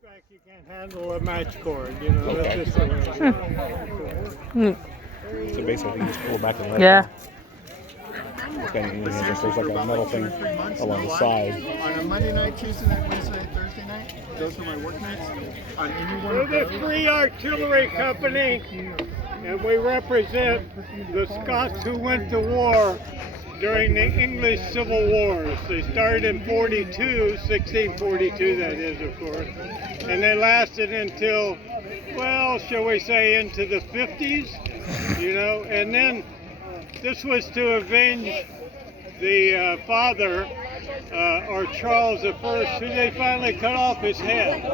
horseback, you can't handle a match cord, you know. Okay. That's just the way it is. So basically, you just pull back and let Yeah. it go. There's like a metal thing along the side. On a Monday night, Tuesday night, Wednesday night, Thursday night, those are my work nights. On any one We're of the those, 3 Artillery Company, and we represent the Scots who went to war during the English Civil Wars. They started in 1642 that is, of course, and they lasted until, well, shall we say into the 50s, you know, and then this was to avenge the father, or Charles I, who they finally cut off his head.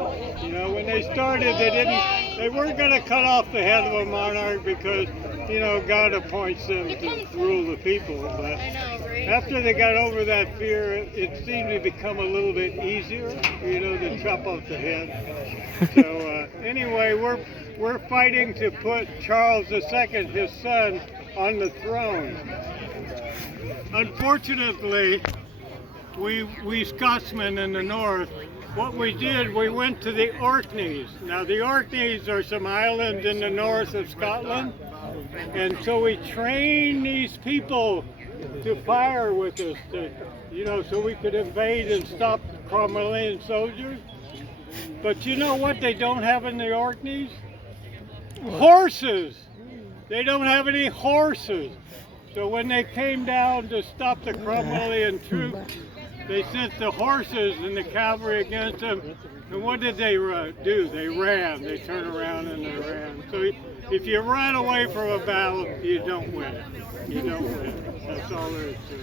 You know, when they started, they weren't going to cut off the head of a monarch because, you know, God appoints them to rule the people. But after they got over that fear, it seemed to become a little bit easier, you know, to chop off the head. So anyway, we're fighting to put Charles II, his son, on the throne. Unfortunately, we Scotsmen in the north, what we did, we went to the Orkneys. Now the Orkneys are some islands in the north of Scotland, and so we trained these people to fire with us, you know, so we could invade and stop Cromwellian soldiers. But you know what they don't have in the Orkneys? Horses! They don't have any horses. So when they came down to stop the Cromwellian troops, they sent the horses and the cavalry against them. And what did they do? They ran. They turned around and they ran. So if you run away from a battle, you don't win. You don't win. That's all there is to it.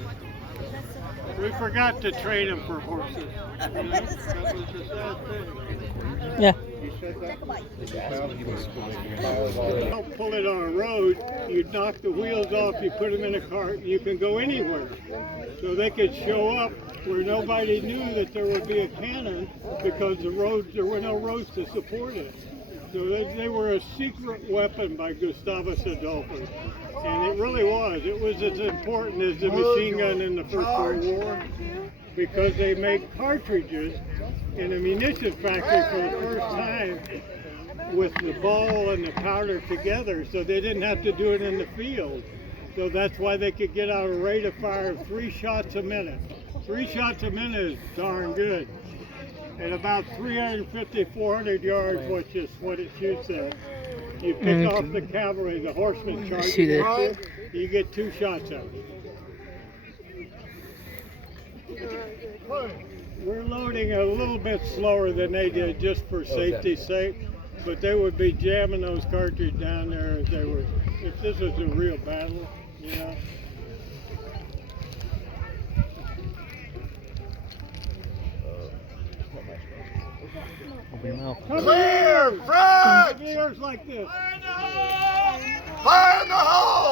We forgot to train them for horses. You know? That was the sad thing. Yeah. Don't pull it on a road, you knock the wheels off, you put them in a cart, you can go anywhere. So they could show up where nobody knew that there would be a cannon because there were no roads to support it. So they were a secret weapon by Gustavus Adolphus. And it really was. It was as important as the machine gun in the First World War because they made cartridges in a munition factory for the first time with the ball and the powder together, so they didn't have to do it in the field. So that's why they could get out a rate of fire of 3 shots a minute. 3 shots a minute is darn good. At about 350, 400 yards, which is what it shoots at. You pick off the cavalry, the horsemen charge you get 2 shots out. We're loading a little bit slower than they did just for safety's sake, but they would be jamming those cartridges down there if this was a real battle, you know. clear, front! Ears like this. Fire in the hole!